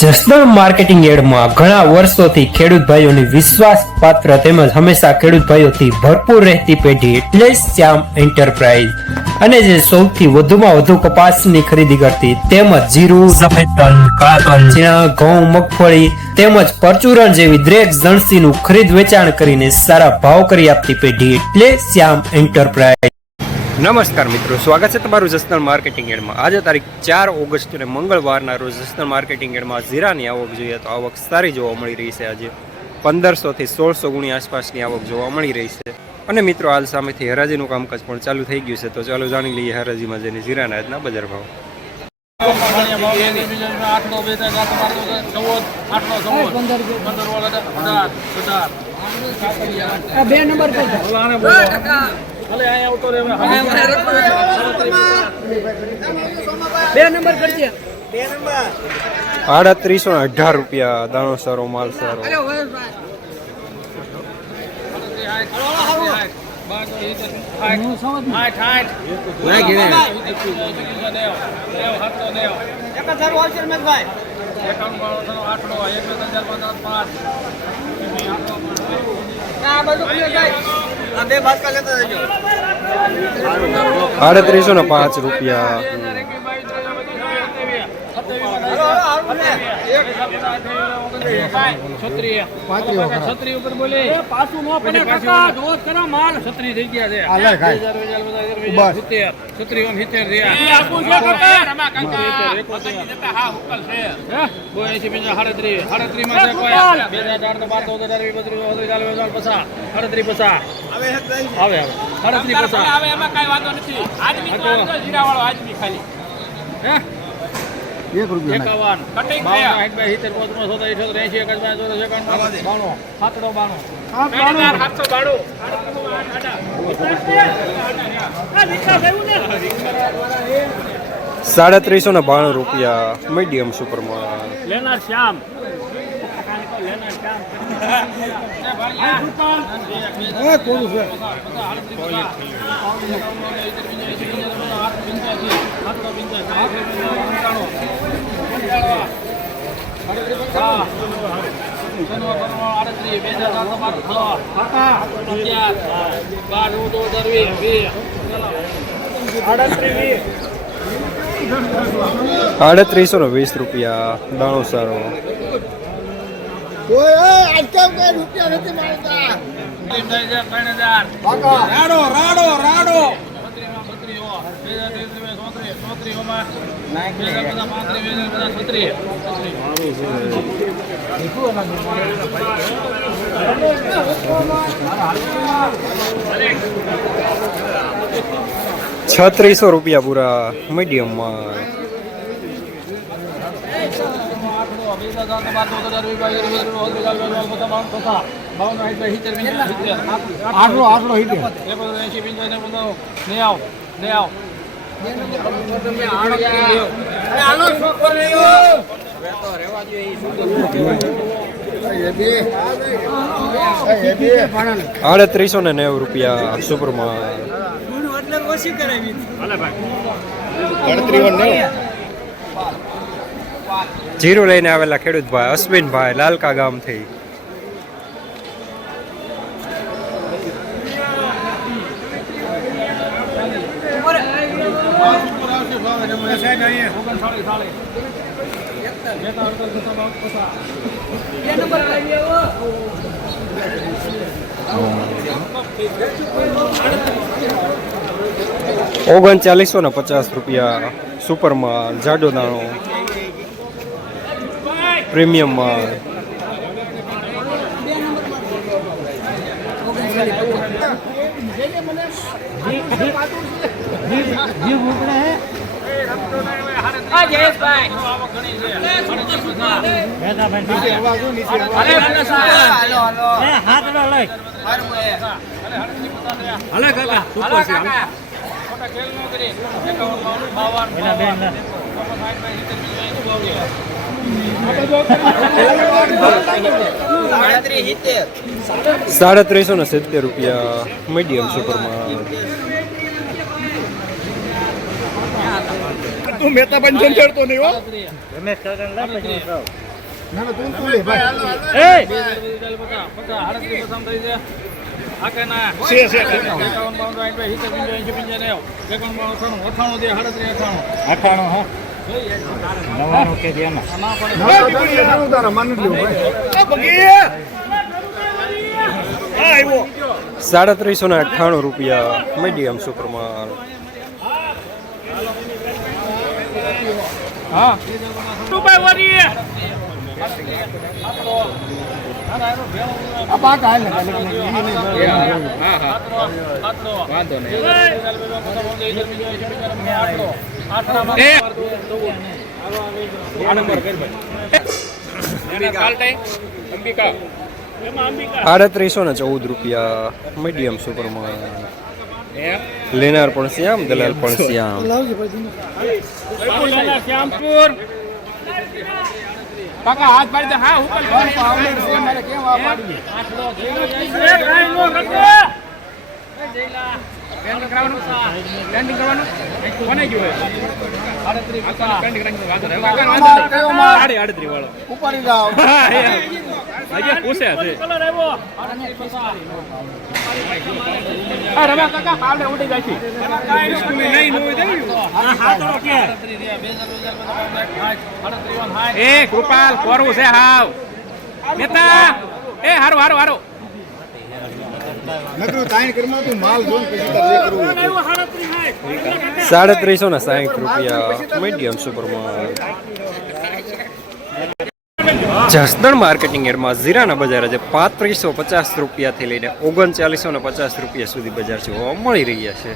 Jasdan marketing યાર્ડમાં ઘણા વર્ષોથી ખેડૂત ભાઈઓની વિશ્વાસપાત્ર તેમજ હંમેશા ખેડૂત ભાઈઓથી ભરપૂર રહેતી પેઢી એટલે શ્યામ એન્ટરપ્રાઇઝ અને જે સૌથી વધુમાં વધુ કપાસની ખરીદી કરતી તેમજ જીરું, સફેદ તલ, કાળા તલ, ચણા, ઘઉં, મગફળી તેમજ પરચુરણ જેવી દરેક જણસીનું ખરીદ વેચાણ કરીને સારા ભાવ કરી આપતી પેઢી એટલે શ્યામ એન્ટરપ્રાઇઝ। નમસ્કાર મિત્રો, સ્વાગત છે તમારું જસદણ માર્કેટિંગ યાર્ડમાં। આજે તારીખ 4 ઓગસ્ટ અને મંગળવારના રોજ જસદણ માર્કેટિંગ યાર્ડમાં જીરાની આવક જોઈએ તો આવક સારી જોવા મળી રહી છે। આજે 1500 થી 1600 ગુણી આસપાસની આવક જોવા મળી રહી છે। અને મિત્રો હાલ સામેથી હરાજીનું કામકાજ પણ ચાલુ થઈ ગયું છે, તો ચાલો જાણી લઈએ હરાજીમાં જઈને જીરાના આજના બજાર ભાવ। ₹3818 દાણો સારો, માલ સારો। છત્રી ઉપર બોલે પાછું નો પડે કાકા, જોત કરો માલ છત્રી થઈ ગયા છે। આલે ખાય છત્રી ઓમ હિતેર રહ્યા આપું છે કાકા, રમા કાકા પતંગ જતા હા હુકલ છે હે 82 38 માં છે કોઈ 2004 તો 12 2020 38 આવે 38 આવે એમાં કાઈ વાંધો નથી। આદમી તો જીરા વાળો આદમી ખાલી હે ₹1 કટિંગ છે ₹3792 મીડિયમ સુપરમાં લેનાર શ્યામ ₹3820 દાણો સારો। ₹3600 પૂરા મીડિયમમાં। ₹3890 સુપરમાં। જીરું લઈને આવેલા ખેડૂત ભાઈ અશ્વિનભાઈ લાલકા ગામથી। ₹3950 સુપરમાં જાડો દાણો પ્રીમિયમમાં। ₹3770 મીડિયમ સુપરમાં। તું મેતા પણ ચડતો નહીં હો. રમેશ કાકા રૂપિયા મીડિયમ સુપરમાં. ₹3814 મીડિયમ સુપરમાં. લેનાર પણ શ્યામ, દલાલ પણ શ્યામ. શ્યામપુર કાકા હાથ પાડી દે. હા ઉપર કૃપાલ કોરવું છે હાવ નેતા. એ હારું હારું હારું ₹3760 મીડિયમ સુપરમાં. જસદણ માર્કેટિંગ યાર્ડમાં જીરાના બજાર આજે ₹3550 થી લઈને ₹3950 સુધી બજાર જોવા મળી રહ્યા છે.